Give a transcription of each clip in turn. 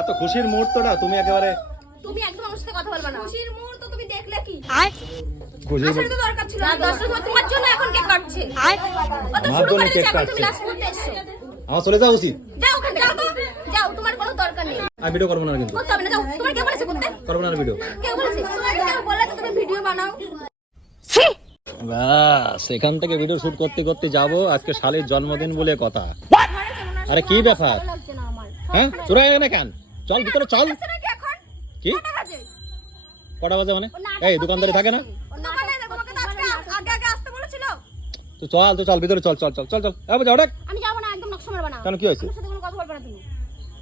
এত খুশির মুহূর্তটা তুমি একেবারে তুমি একদম আমার সাথে কথা বলবা না। খুশির মুহূর্ত তুমি দেখলে কি? খুশির আসলে তো দরকার ছিল সময় তোমার জন্য এখন কেক কাটছে। ও তো শুরু কাটছে। তুমি লাস্ট করতে এসছো। আমার চলে যাওয়া উচিত। যাও ওখানে যাও তো। যাও তোমার কোনো দরকার নেই। আমি ভিডিও করব না কিন্তু। করতে হবে না যাও। তোমার কে বলেছে করতে? করব না ভিডিও কে বলেছে? তোমার কেউ বলে যে তুমি ভিডিও বানাও? ব্যাস এখান থেকে ভিডিও শুট করতে করতে যাব। আজকে শালির জন্মদিন বলে কথা। আরে কি ব্যাপার? ভালো লাগছে না হ্যাঁ? তোরা এখানে কেন? চল ভিতরে চল। কি? কটা বাজে? মানে? এই দোকানদারি থাকে না? তো আজকে আগে আগে আসতে বলেছিল। তো চল তো চল ভিতরে চল চল চল চল চল। আমি যাব না একদম নকশা মারবা না। কেন কি হয়েছে? কোনো কথা বলবে না তুমি।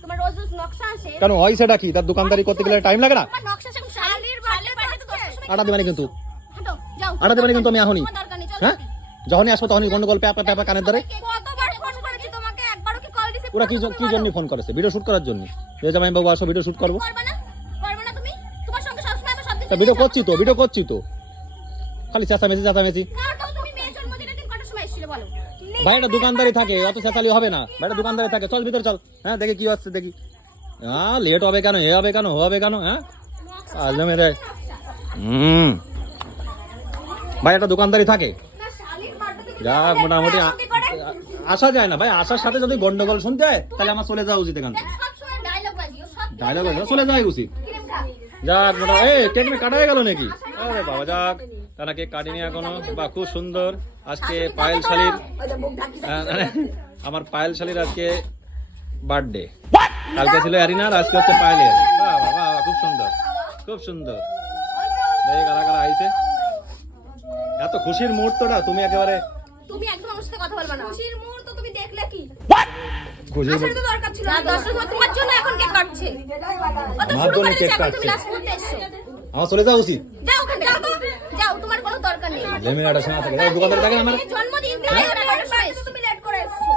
তোমার রোজ রোজ নকশা আসে। কেন হয় সেটা কি? তার দোকানদারি করতে গেলে টাইম লাগে না? নকশা সেরকম শালির আটা দিবানি কিন্তু। আটা দিবানি কিন্তু আমি এখনই। হ্যাঁ? যখনই আসব তখনই গন্ডগোল প্যাপা প্যাপা কানের ধরে কতবার ফোন করেছি তোমাকে একবারও কি কল রিসিভ ওরা কি কি জন্য ফোন করেছে? ভিডিও শুট করার জন্য। যে জামাই বাবু আসো ভিডিও শুট করব। তা ভিডিও করছি তো ভিডিও করছি তো। খালি চেঁচামেচি চেঁচামেচি। ভাই এটা দোকানদারি থাকে অত চেঁচালি হবে না। ভাই এটা দোকানদারি থাকে। চল ভিতরে চল। হ্যাঁ দেখি কি হচ্ছে দেখি। হ্যাঁ লেট হবে কেন এ হবে কেন হবে কেন হ্যাঁ? আজকে মেরে। হুম। ভাই একটা দোকানদারি থাকে। না শালির বার্থডে যা মোটামুটি আ- আসা যায় না। ভাই আসার সাথে যদি গন্ডগোল শুনতে হয় তাহলে আমার চলে যাওয়া উচিত এখান। থেকে ডায়লগ বাজিও চলে যাওয়া উচিত। যাক মোটা এই কেক কাটা হয়ে গেল নাকি? আরে বাবা যাক। তারা কেক কাটিনি এখনও। বা খুব সুন্দর। আজকে পায়েল শালির আমার পায়েল শালির আজকে বার্থডে। কালকে ছিল অ্যারিনার আজকে হচ্ছে পায়েলের। বাহ বাহ খুব সুন্দর। খুব সুন্দর। কারা কারা আইছে। এত খুশির মুহূর্তটা তুমি একেবারে তুমি একদম আমার সাথে কথা বলবা না। খুশির মুহূর্ত তুমি দেখলে কি? আসলে তো দরকার ছিল না দশটার তোমার জন্য এখন কেক কাটছে। ও তো শুরু জন্য করেছে, এখন তুমি লাস্ট করতে এসছো। আমার চলে যাওয়া উচিত যাও ওখানে যাও তো। যাও তোমার কোনো দরকার নেই। লেমিনাটা শোনা থাকে দোকানদার থাকে আমার। জন্মদিন তাই ওটা কটার সময় এসছো? তুমি লেট করে এসছো।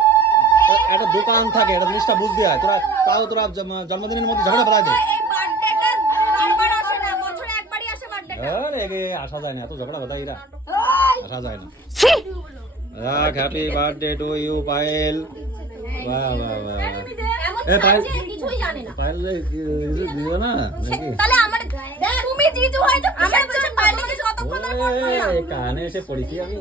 একটা দোকান থাকে একটা জিনিসটা বুঝতে হয়। তোরা তাও তোরা জন্মদিনের মধ্যে ঝগড়া ফেলা যায়। এই বার্থডেটা বারবার আসে না বছরে একবারই আসে বার্থডেটা। আরে এগে আসা যায় না এত ঝগড়া বাধা এরা। আসা যায় না রাখ happy birthday to you Payel. বাহ বাহ বাহ এমন এ, পায়েল- সাজে কিছুই জানে না। পায়েল রে, কি, কিছু দিও না নাকি? তাহলে আমার তুমি জিজু হয়তো আমার কাছে পারলে কিছু কতক্ষণ ধরে ফোন করলাম? কানে এসে পড়েছি আমি।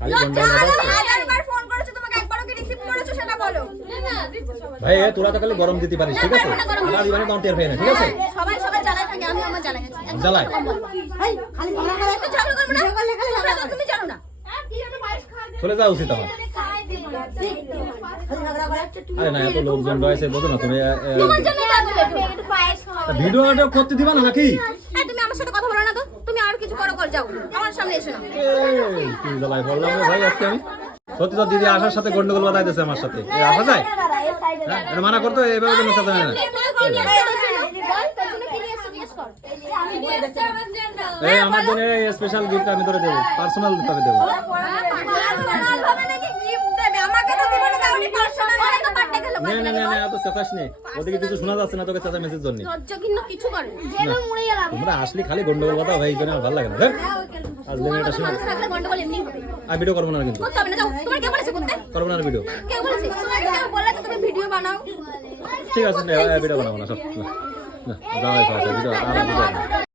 খালি লজ্জা গন্ডগোল লাগে বাজাচ্ছে। হাজারবার ফোন করেছ তোমাকে একবারও কি রিসিভ করেছ সেটা বলো। ভাই তোরা তো খালি গরম দিতে পারিস ঠিক আছে? আমার দিবানি তখন টের পাই না ঠিক আছে? সবাই সবাই জ্বালায় থাকে আমি আমার জ্বালায় গেছি জ্বালায়? কম ঝগড়া করবে না? তোমরা তো তুমি জানো না। চলে যাওয়া উচিত আমার। আরে না এত লোকজন রয়েছে বোঝো না তুমি জন্য ভিডিওটা করতে দিবা না নাকি? তুমি আমার সাথে কথা বলো না তো। তুমি আর কিছু করো কর যাও। আমার সামনে এসো না। কি জ্বালায় রে ভাই আজকে আমি? সত্যি তো দিদি আসার সাথে গন্ডগোল বাধাইতেছে আমার সাথে। আসা যায়? হ্যাঁ মানা করতো এইভাবে কোনো সাথে হয় না। এই আমার জন্য। স্পেশাল গিফট আমি ধরে দেবো পার্সোনাল ভাবে দেবো? না না না না এত চেঁচাস নে। ওদিকে কিছু শোনা যাচ্ছে না তোকে চেঁচা মেসেজ জন্য। কিছু করে তোমরা আসলে খালি গন্ডগোল বাধা ভাই জন্য আমার ভালো লাগে না। দেখ আসলে এটা শুনে। মানুষ থাকলে গন্ডগোল এমনি আর ভিডিও করব না কিন্তু। করতে করব না ভিডিও কে বলেছে? তোমাকে কেউ বলে যে তুমি ভিডিও বানাও? ঠিক আছে ভিডিও বানাবো না সব। না, না, যাওয়াই ভিডিও আর ভিডিও